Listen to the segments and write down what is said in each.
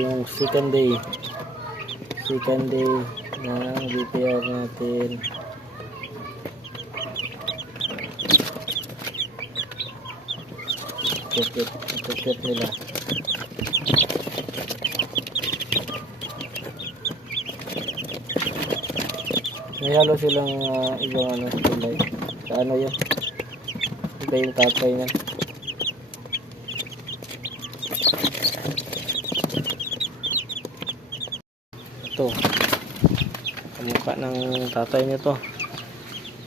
Yung second day. Second day ng BPR natin. Kukit, kukit nila. May halo silang ah, ibang ano, kulay. Ano yun? Iba yung tatay na. Ito. Kamukha ng tatay nito.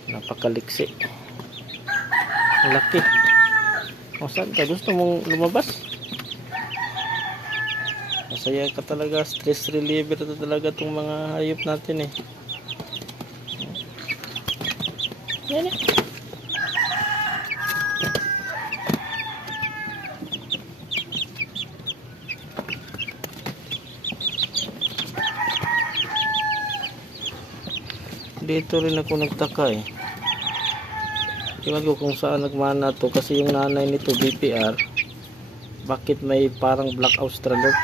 Napakaliksi. Laki. O saan? Gusto mong lumabas? Masaya ka talaga. Stress reliever ito talaga itong mga hayop natin eh. Yan eh. Dito rin ako nagtaka eh. Tingnan ko kung saan nagmana to kasi yung nanay nito BPR bakit may parang black australorp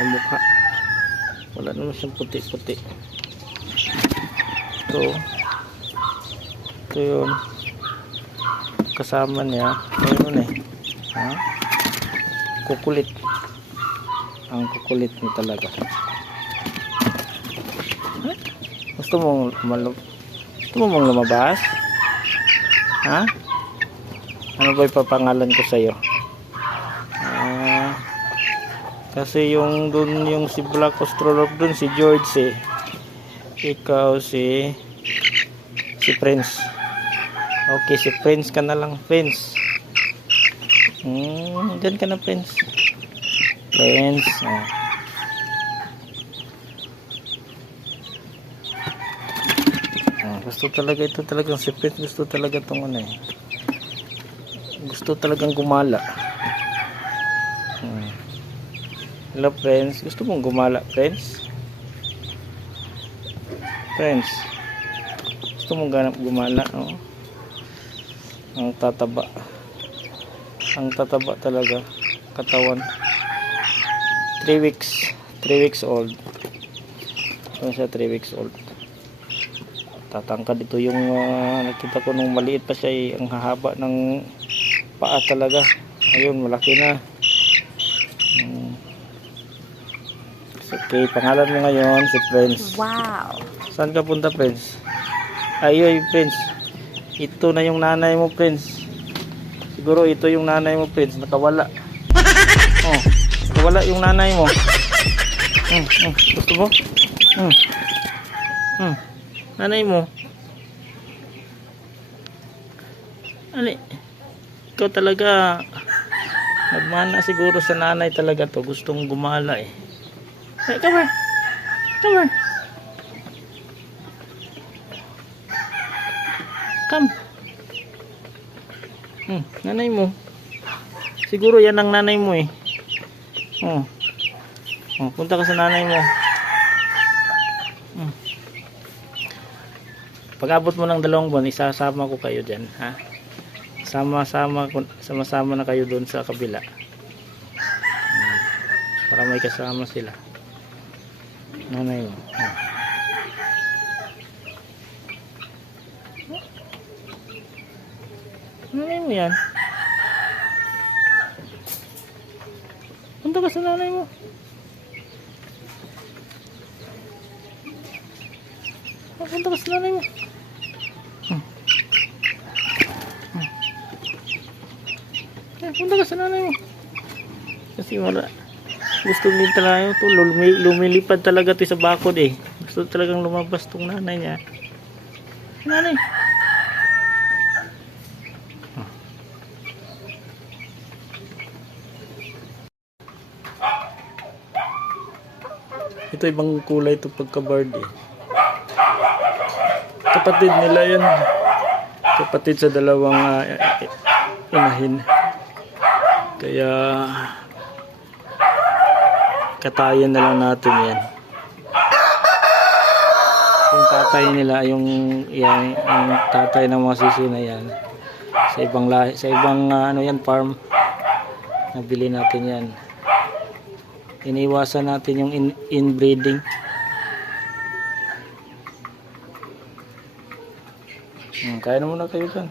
na mukha? Wala naman siyang puti-puti. Ito. Ito yun. Kasama niya. Mayroon eh. Ha? kukulit. Ang kukulit niya talaga? Gusto mong malab gusto mo mong lumabas? Ha? Ano ba ipapangalan ko sa'yo? Ah kasi yung dun yung si Black Australorp dun si George eh ikaw si si Prince. Okay si Prince ka na lang Prince. Hmm dyan ka na Prince. Prince oh. Gusto talaga ito talagang si Prince gusto talaga itong ano eh. Gusto talagang gumala. Hmm. hello friends. Gusto mong gumala friends? Friends. Gusto mong ganap gumala oh? ang tataba. Ang tataba talaga. Katawan. 3 weeks. 3 weeks old. Ano siya 3 weeks old tatangkad. Ito yung ah, nakita ko nung maliit pa siya eh, ang hahaba ng paa talaga. Ayun malaki na. Hmm. okay pangalan mo ngayon si Prince. Wow. saan ka punta Prince? Ayoy Prince. Ito na yung nanay mo Prince. Siguro ito yung nanay mo Prince. Nakawala. Oh nakawala yung nanay mo. Hmm, hmm. gusto mo? Hmm. Hmm. Nanay mo. Ano ikaw talaga nagmana siguro sa nanay talaga to. Gustong gumala eh. Hey, come here. Come here. Come. Hmm, nanay mo. Siguro yan ang nanay mo eh. Oh. oh punta ka sa nanay mo. Hmm. Pag abot mo ng dalawang buwan isasama ko kayo dyan ha? Sama-sama sama-sama na kayo doon sa kabila. Hmm. para may kasama sila. Nanay mo oh. nanay mo yan. Punta ka sa nanay mo. Punta ka sa nanay mo punta ka sa nanay mo. Kasi wala. Gusto din talaga to lumi, lumilipad talaga to sa bakod eh. Gusto talagang lumabas tong nanay niya. Nanay. Ito ibang kulay to pagka-bird eh. Kapatid nila yan. Kapatid sa dalawang ah, inahin. Kaya katayan na lang natin yan. Yung tatay nila, yung, yan, yung tatay ng mga sisi na yan. Sa ibang lahi, sa ibang ah, ano yan farm. Nabili natin yan. Iniwasan natin yung in inbreeding. Hmm, kaya na muna kayo dyan.